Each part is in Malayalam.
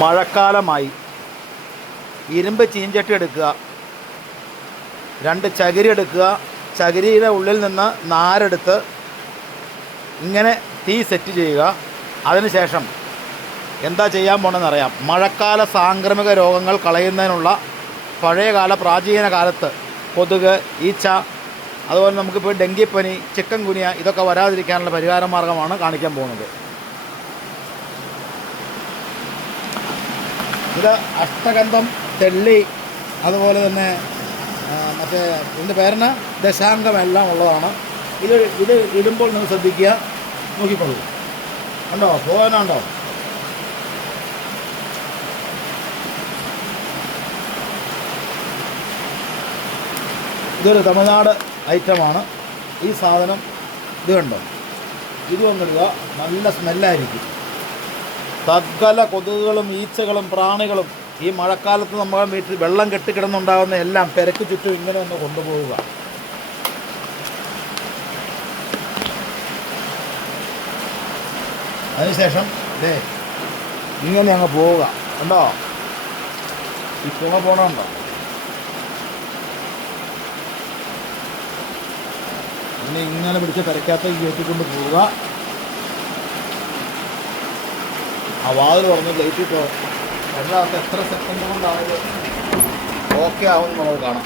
മഴക്കാലമായി ഇരുമ്പ് ചീഞ്ചട്ടി എടുക്കുക, 2 ചകിരി എടുക്കുക, ചകിരിയുടെ ഉള്ളിൽ നിന്ന് നാരെടുത്ത് ഇങ്ങനെ തീ സെറ്റ് ചെയ്യുക. അതിനുശേഷം എന്താ ചെയ്യാൻ പോകണമെന്ന് അറിയാം. മഴക്കാല സാംക്രമിക രോഗങ്ങൾ കളയുന്നതിനുള്ള പഴയകാല പ്രാചീന കാലത്ത് കൊതുക്, ഈച്ച, അതുപോലെ നമുക്കിപ്പോൾ ഡെങ്കിപ്പനി, ചിക്കൻ ഗുനിയ ഇതൊക്കെ വരാതിരിക്കാനുള്ള പരിഹാര മാർഗ്ഗമാണ് കാണിക്കാൻ പോകുന്നത്. ഇത് അഷ്ടഗന്ധം, തെള്ളി, അതുപോലെ തന്നെ മറ്റേ ഇതിൻ്റെ പേരിന് ദശാംഗമെല്ലാം ഉള്ളതാണ്. ഇത് ഇടുമ്പോൾ നിങ്ങൾ ശ്രദ്ധിക്കുക, നോക്കിക്കോളൂ. കണ്ടോ, പോകാനുണ്ടോ? ഇതൊരു തമിഴ്നാട് ഐറ്റമാണ്. ഈ സാധനം ഇത് കണ്ടോ, ഇത് വന്നിടുക, നല്ല സ്മെല്ലായിരിക്കും. സകല കൊതുകുകളും ഈച്ചകളും പ്രാണികളും ഈ മഴക്കാലത്ത് നമ്മുടെ വീട്ടിൽ വെള്ളം കെട്ടിക്കിടന്നുണ്ടാകുന്ന എല്ലാം പെരക്ക് ചുറ്റും ഇങ്ങനെ ഒന്ന് കൊണ്ടുപോവുക. അതിനുശേഷം ഇങ്ങനെ അങ്ങ് പോവുക. കണ്ടോ, ഈ പുക പോണുണ്ടോ? ഇങ്ങനെ പിടിച്ച് പെരക്കകത്തേക്ക് കയറ്റിക്കൊണ്ട് പോവുക. ആ വാതിൽ തുറന്ന് ലൈറ്റ് ഇട്ടോ. എല്ലാവർക്കും എത്ര സെക്കൻഡ് കൊണ്ടാണ് ഓക്കെ ആവും നമുക്ക് കാണാം.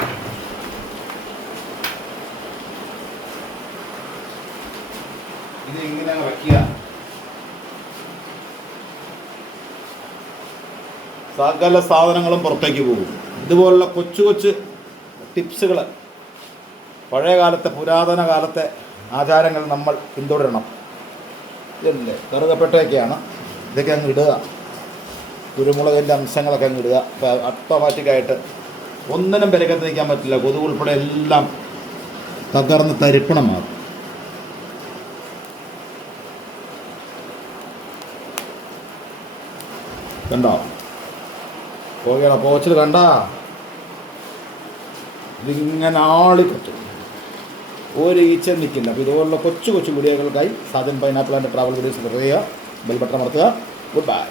ഇത് ഇങ്ങനെ വയ്ക്കുക. സകല സാധനങ്ങളും പുറത്തേക്ക് പോകും. ഇതുപോലുള്ള കൊച്ചു കൊച്ചു ടിപ്സുകൾ, പഴയ കാലത്തെ പുരാതന കാലത്തെ ആചാരങ്ങൾ നമ്മൾ പിന്തുടരണം. ഇതല്ലേ കറുകപ്പെട്ടൊക്കെയാണ്, ഇതൊക്കെ അങ്ങ് ഇടുക. കുരുമുളകിൻ്റെ അംശങ്ങളൊക്കെ അങ്ങ് ഇടുക. ഓട്ടോമാറ്റിക്കായിട്ട് ഒന്നിനും പെരക്കത്ത് നിൽക്കാൻ പറ്റില്ല. കൊതുക് ഉൾപ്പെടെ എല്ലാം തകർന്ന് തരിപ്പണം മാറും. കണ്ടോ, പോകണം പോച്ചിൽ കണ്ട ഇതിങ്ങനെ ആളിക്കൊത്തും. ഒരു ഈച്ച നിൽക്കില്ല. അപ്പോൾ ഇതുപോലുള്ള കൊച്ചു കൊച്ചു വീഡിയോകൾക്കായി Sajan pineapple and travel videos ചെയ്യുക. ബെൽ ബട്ടൺ അമർത്തുക. Good bye.